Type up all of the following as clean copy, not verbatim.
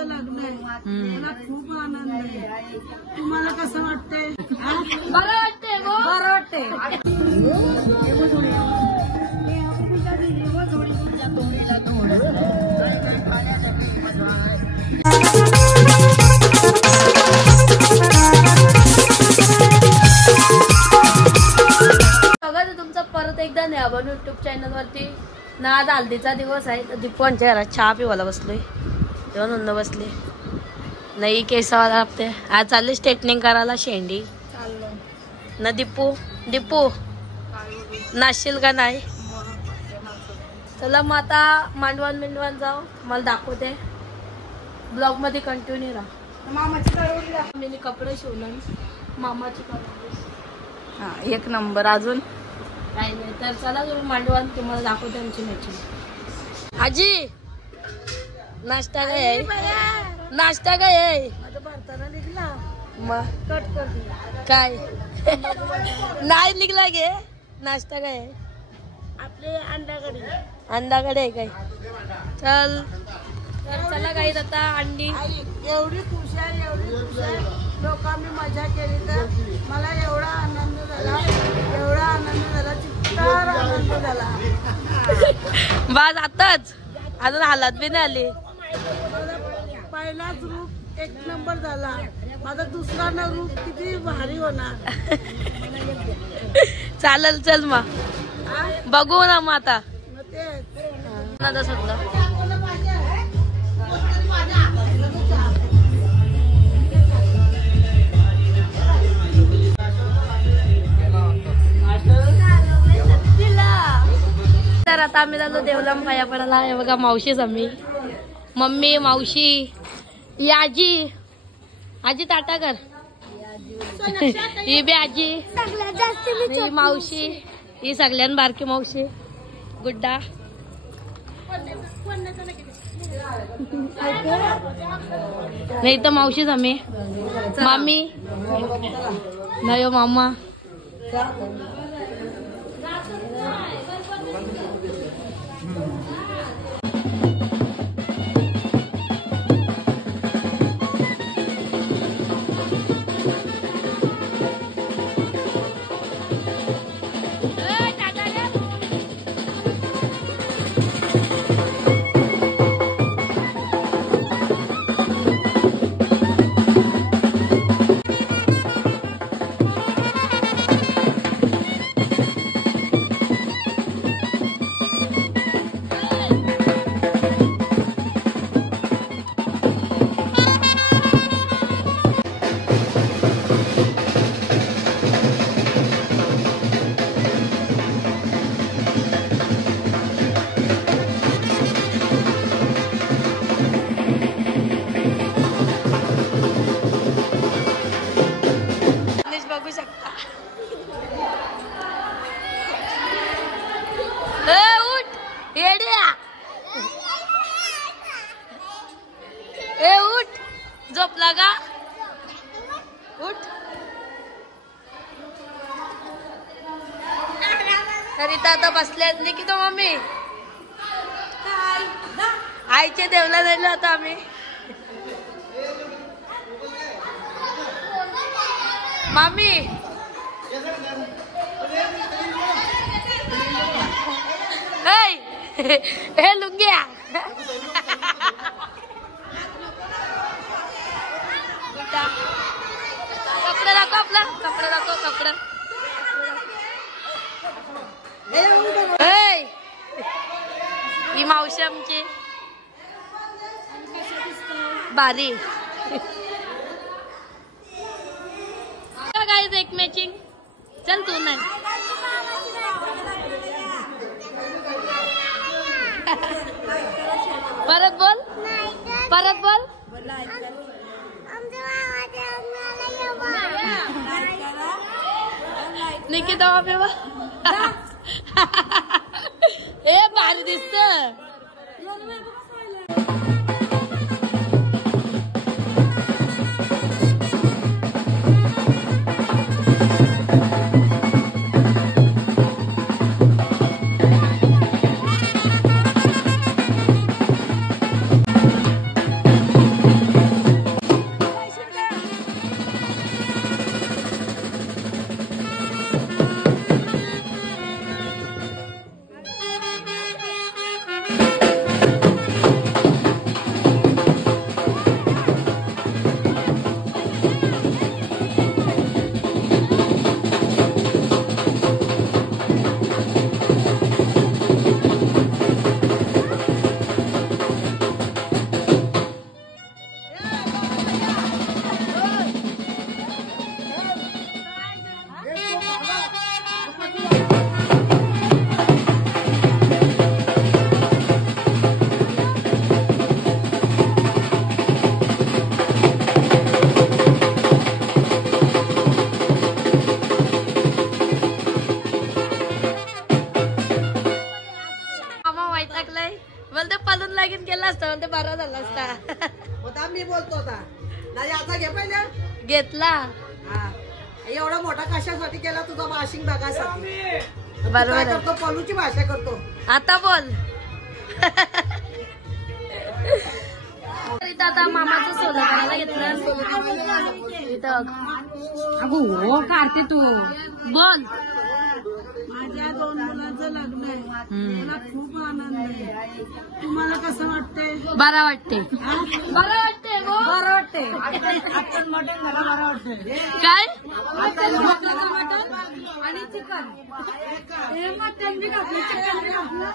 माझं लग्न आहे. मला खूप आनंद आहे. तुम्हाला कसं वाटतंय? बरं वाटतंय. बरं वाटतंय. परत एकदा न्याबन यूट्यूब चॅनल वरती ना. आज हल्दीचा दिवस आहे तर दीपवांच्या घरात चहा पिवायला बसलोय. तेव्हा नंद बसले नाही केसावाला लागते. आज चालली स्ट्रेटनिंग करायला शेंडी ना. दीपू नाचशील का नाही? चला मग आता मांडवान जाऊ. मला दाखवते ब्लॉग मध्ये कंटिन्यू राहा. मामाची मी कपडे शिवलं. मामाची कपडे एक नंबर. अजून काही नाही तर चला तुम्ही मांडवान तुम्हाला दाखवते आमची मॅचिंग. आजी नाश्ता काय आहे? नाश्ता काय आहे? माझा भारताला निघला मग कट कर काय नाही निघला गे. नाश्ता काय आहे? आपले अंडाकडे अंडाकडे आहे काय? चल तर चला काही आता अंडी. एवढी खुश आहे, एवढी खुश आहे. लोकांनी मजा केली तर मला एवढा आनंद झाला, एवढा आनंद झाला, चित्तार आनंद झाला. बाज आताच अजून हालात बी नाही आली. पहिलाच रूप एक नंबर झाला. माझा दुसरा रूप किती भारी होणार. चालेल चल मग बघू ना मग आता. तर आता आम्ही झालो देवलाम पाया पडायला. हे बघा मावशीच आम्ही. मम्मी मावशी ही आजी. आजी टाटा कर. ही बी आजी. ही मावशी. ही सगळ्यां बारकी मावशी गुड्डा. नाही तर मावशीच आम्ही. मामी नाही मामा. बघू शकता. उठ येड्या. ए उठ. झोपला का? उठ. तरी तर आता बसल्यात नाही की तो मम्मी. आईचे देवला जायला आता आम्ही. मामी हे लुंग्या. कपडे दाखव आपला. कपडे दाखव. कपडे ही मावशी आमची बारी. गाइस एक मॅचिंग. चल तू नाही. परत बोल. परत बोल. निकिता बाबे ए भारी दिसत. होता मी बोलतो होता नाही आता घे पहिल्या घेतला. हा एवढा मोठा कशासाठी केला तुझा वाशिंग बघासाठी. बरोबर आहे. करतो पलूची भाषा करतो. आता बोल. इथं आता मामाचं सोनं करायला घेतलं इथं. अगो काढते तू बोल. माझ्या 2 मुलांचं लग्न आहे. मला खूप आनंद आहे. तुम्हाला कसं वाटतंय? बरं वाटते. बरं वाटते गो. बरं वाटते. आपण मटण झाला बरं वाटतंय. काय मटण आणि चिकन. हे मटण बी घातलं चिकन बी घातलं.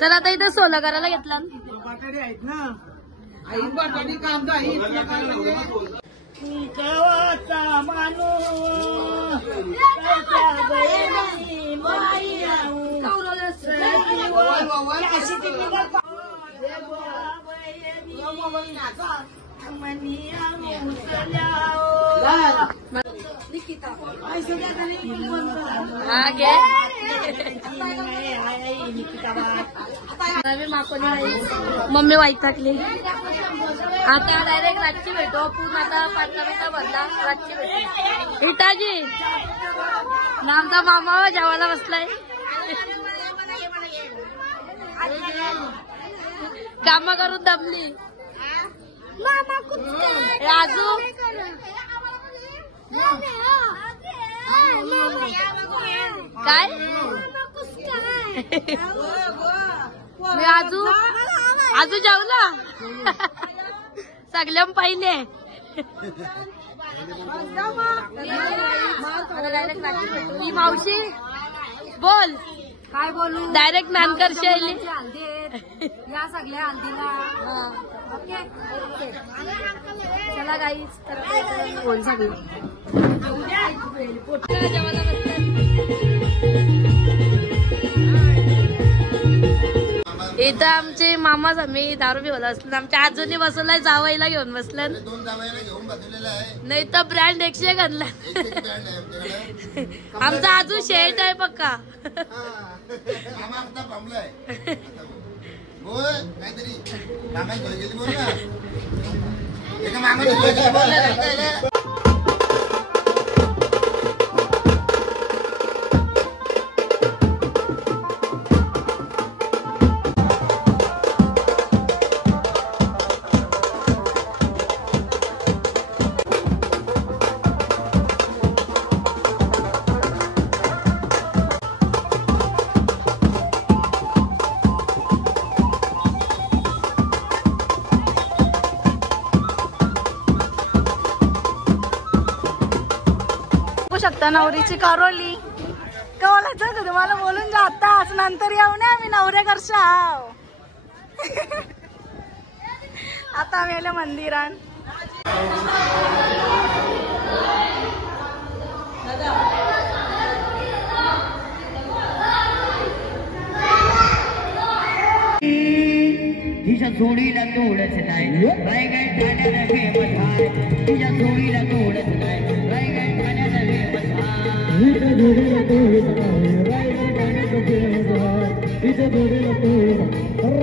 तर आता इथं सोनं करायला घेतलं. बटाटे आहेत ना आई बटाटी कांदा गावाचा माणूस मम्मी वाईट टाकली. आता डायरेक्ट रातची भेटू पूर्ण. आता 5 मिनिटं भरला रातची भेटू. इटाजी नामचा मामा जेवायला बसलाय. काम करून दमली. राजू काय मी आजू जेवला. सगळ्या पहिले ही मावशी बोल. काय बोलू? डायरेक्ट नानकर शैली. या सगळ्या हल्दीला. ओके चला गाईच तर बोल सगळी जेवायला बसतात. इथं आमचे मामाच आम्ही दारू पिवला बसलो. आमच्या आजूनी बसवलाय जावईला घेऊन बसलं. 2 जावयाला घेऊन बसलेला आहे. नाही तर ब्रँड 100 घातला. आमचा आजू शेट आहे पक्का. मामा आता थांबलाय. बोल काहीतरी मामा घेऊन गेली बोल ना. एका मामाने बोलला. शकता नवरीची कारोली कवालाच का तुम्हाला बोलून जाताच नंतर येऊ नये आम्ही नवरे करशाव. आता आम्ही आले मंदिरात. तिच्या जोडीला तोडच नाही रायगड ठाण्याला फेमस आहे. तुझ्या जोडीला तोडच नाही रायगड ठाण्याला फेमस आहे. तिच्या जोडीला तोडच नाही रायगड ठाण्याला फेमस आहे. तिच्या जोडीला तोड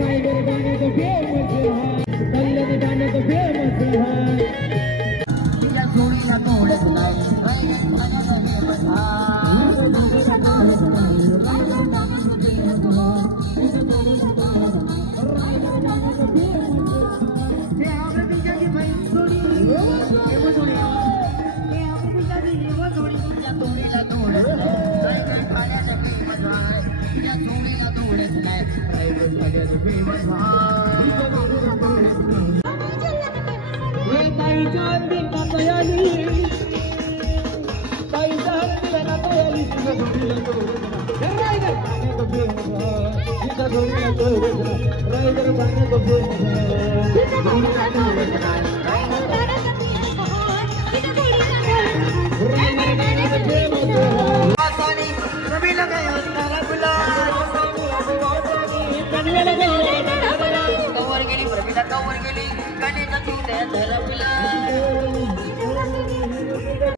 रायगड ठाण्याला फेमस आहे. कल्याण ठाण्याला फेमस आहे. तिच्या जोडीला तोडच नाही रायगड ठाण्याला फेमस आहे. तिच्या जोडीला तोडच नाही रायगड ठाण्याला फेमस आहे. तिच्या जोडीला तोडच कवर गेली प्रमिला कवर गेली गणेश